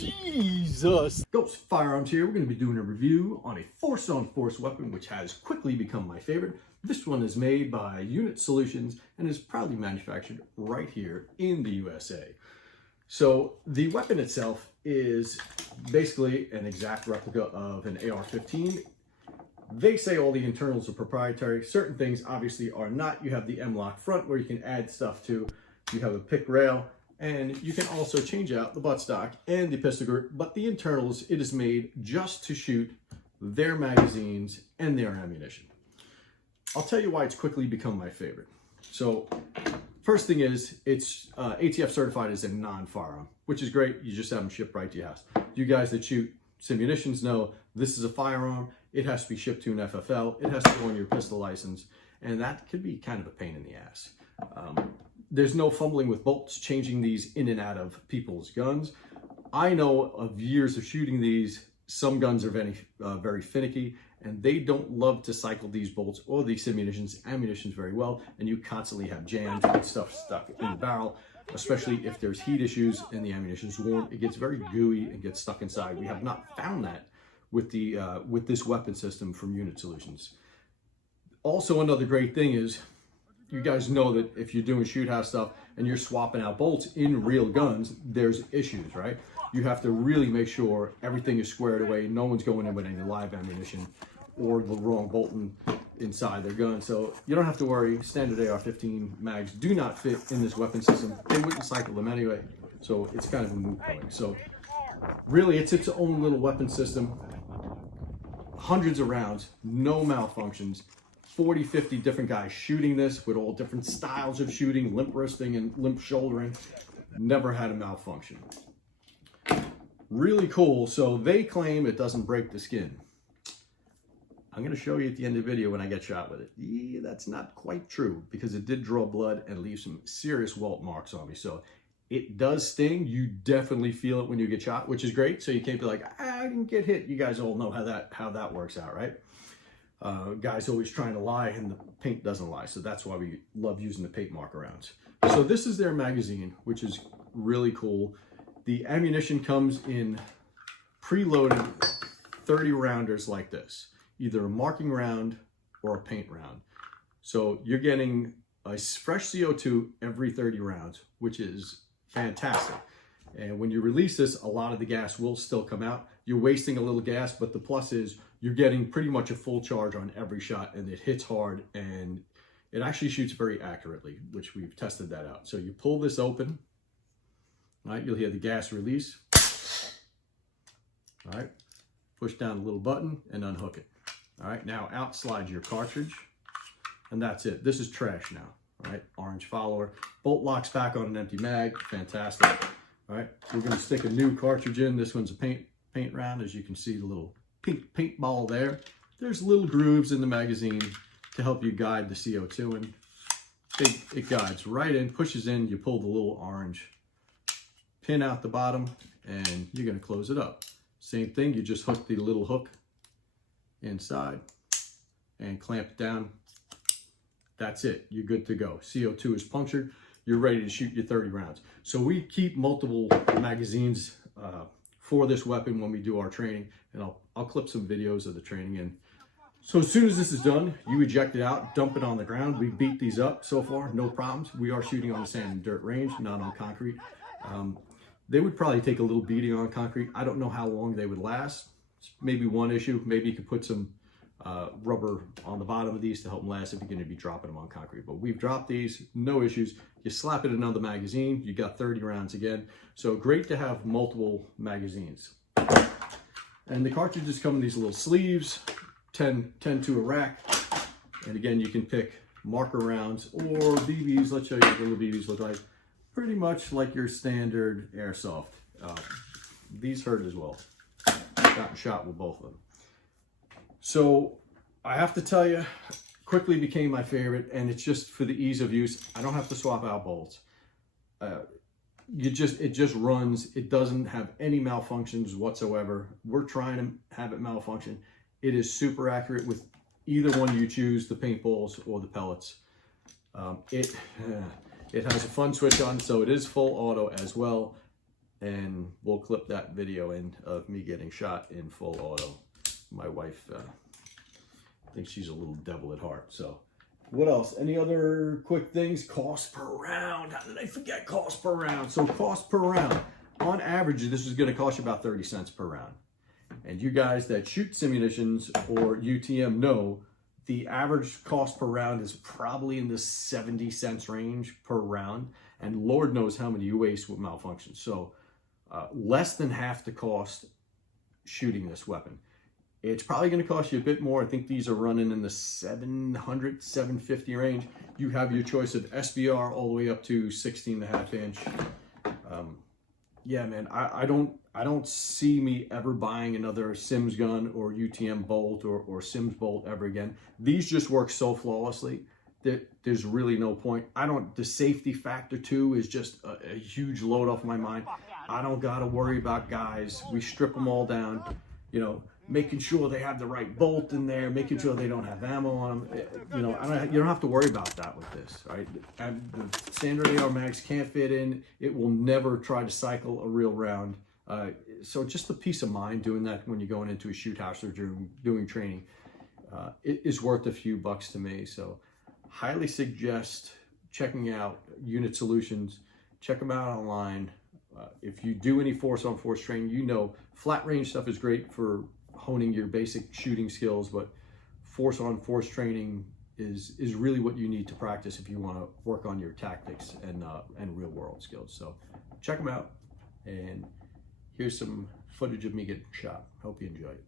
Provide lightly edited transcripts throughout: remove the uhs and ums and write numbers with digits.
Jesus! Ghost Firearms here. We're going to be doing a review on a force-on-force weapon which has quickly become my favorite. This one is made by Solutions and is proudly manufactured right here in the USA. So the weapon itself is basically an exact replica of an AR15. They say all the internals are proprietary. Certain things obviously are not. You have the Mlok front where you can add stuff to. You have a pick rail. And you can also change out the buttstock and the pistol grip, but the internals, it is made just to shoot their magazines and their ammunition. I'll tell you why it's quickly become my favorite. So first thing is, it's ATF certified as a non-firearm, which is great. You just have them shipped right to your house. You guys that shoot Simunitions know this is a firearm. It has to be shipped to an FFL. It has to go on your pistol license, and that could be kind of a pain in the ass. There's no fumbling with bolts, changing these in and out of people's guns. I know of years of shooting these. Some guns are very finicky, and they don't love to cycle these bolts or these ammunitions very well, and you constantly have jams and stuff stuck in the barrel, especially if there's heat issues and the ammunition's warm. It gets very gooey and gets stuck inside. We have not found that with this weapon system from Solutions. Also, another great thing is, you guys know that if you're doing shoot house stuff and you're swapping out bolts in real guns, there's issues, right? You have to really make sure everything is squared away. No one's going in with any live ammunition or the wrong bolt inside their gun. So you don't have to worry. Standard AR-15 mags do not fit in this weapon system. They wouldn't cycle them anyway. So it's kind of a moot point. So really, it's its own little weapon system. Hundreds of rounds, no malfunctions. 40, 50 different guys shooting this with all different styles of shooting, limp wristing and limp shouldering. Never had a malfunction. Really cool. So they claim it doesn't break the skin. I'm going to show you at the end of the video when I get shot with it. Yeah, that's not quite true, because it did draw blood and leave some serious welt marks on me. So it does sting. You definitely feel it when you get shot, which is great. So you can't be like, I didn't get hit. You guys all know how that works out, right? Guys always trying to lie, and the paint doesn't lie. So that's why we love using the paint marker rounds. So this is their magazine, which is really cool. The ammunition comes in preloaded 30 rounders like this, either a marking round or a paint round. So you're getting a fresh CO2 every 30 rounds, which is fantastic. And when you release this, a lot of the gas will still come out. You're wasting a little gas, but the plus is you're getting pretty much a full charge on every shot, and it hits hard, and it actually shoots very accurately, which we've tested that out. So you pull this open, all right, you'll hear the gas release. All right, push down the little button and unhook it. All right, now out slides your cartridge, and that's it. This is trash now, all right? Orange follower. Bolt locks back on an empty mag, fantastic. All right, we're gonna stick a new cartridge in. This one's a paint round. As you can see, the little pink paintball there. There's little grooves in the magazine to help you guide the CO2 in. It guides right in, pushes in, you pull the little orange pin out the bottom, and you're gonna close it up. Same thing, you just hook the little hook inside and clamp it down. That's it, you're good to go. CO2 is punctured, you're ready to shoot your 30 rounds. So we keep multiple magazines for this weapon when we do our training, and I'll clip some videos of the training in. So as soon as this is done, you eject it out, dump it on the ground. We beat these up so far, no problems. We are shooting on the sand and dirt range, not on concrete. They would probably take a little beating on concrete. I don't know how long they would last. Maybe one issue, maybe you could put some rubber on the bottom of these to help them last if you're gonna be dropping them on concrete. But we've dropped these, no issues. You slap it in another magazine, you got 30 rounds again. So great to have multiple magazines. And the cartridges come in these little sleeves, 10 to a rack. And again, you can pick marker rounds or BBs. Let's show you what the little BBs look like. Pretty much like your standard Airsoft. These hurt as well. Gotten shot with both of them. So I have to tell you, quickly became my favorite, and it's just for the ease of use. I don't have to swap out bolts. It just runs. It doesn't have any malfunctions whatsoever. We're trying to have it malfunction. It is super accurate with either one you choose, the paintballs or the pellets. It has a fun switch on, so it is full auto as well. and we'll clip that video in of me getting shot in full auto. My wife thinks she's a little devil at heart. So what else? Any other quick things? Cost per round. How did I forget cost per round? So cost per round. On average, this is going to cost you about 30 cents per round. And you guys that shoot Simunitions or UTM know the average cost per round is probably in the 70 cents range per round. And Lord knows how many you waste with malfunctions. So less than half the cost shooting this weapon. It's probably going to cost you a bit more. I think these are running in the 700, 750 range. You have your choice of SBR all the way up to 16.5 inch. Yeah, man, I don't see me ever buying another Sims gun or UTM bolt or Sims bolt ever again. These just work so flawlessly that there's really no point. The safety factor too is just a huge load off my mind. I don't gotta worry about guys. We strip them all down, you know, making sure they have the right bolt in there, making sure they don't have ammo on them. You know, you don't have to worry about that with this, right? And the standard AR mags can't fit in. It will never try to cycle a real round. So just the peace of mind doing that when you're going into a shoot house or doing training, it is worth a few bucks to me. So highly suggest checking out Unit Solutions. Check them out online. If you do any force-on-force training, you know flat range stuff is great for honing your basic shooting skills, but force-on-force training is really what you need to practice if you want to work on your tactics and real-world skills. So check them out, and here's some footage of me getting shot. Hope you enjoy it.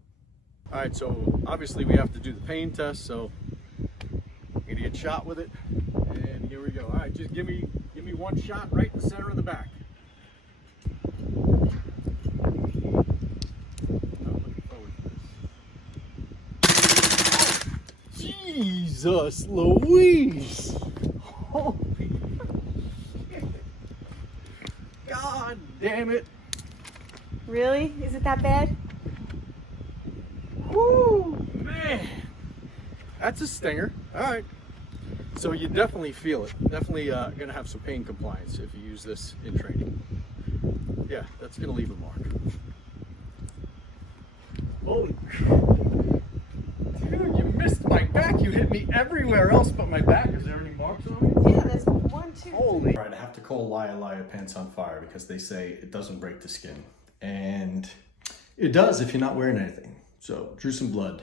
All right, so obviously we have to do the pain test, so I'm gonna get shot with it, and here we go. All right, just give me one shot right in the center of the back. Jesus Louise! Holy shit. God damn it! Really? Is it that bad? Woo, man! That's a stinger. All right. So you definitely feel it. Definitely gonna have some pain compliance if you use this in training. Yeah, that's gonna leave a mark. Holy. Dude, you missed my back. You hit me everywhere else but my back. Is there any marks on me? Yeah, there's 1, 2. Holy. All right, I have to call Liar Pants on Fire because they say it doesn't break the skin. And it does if you're not wearing anything. So, drew some blood.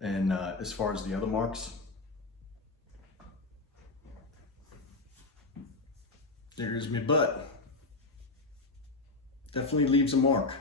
And as far as the other marks, there's my butt. Definitely leaves a mark.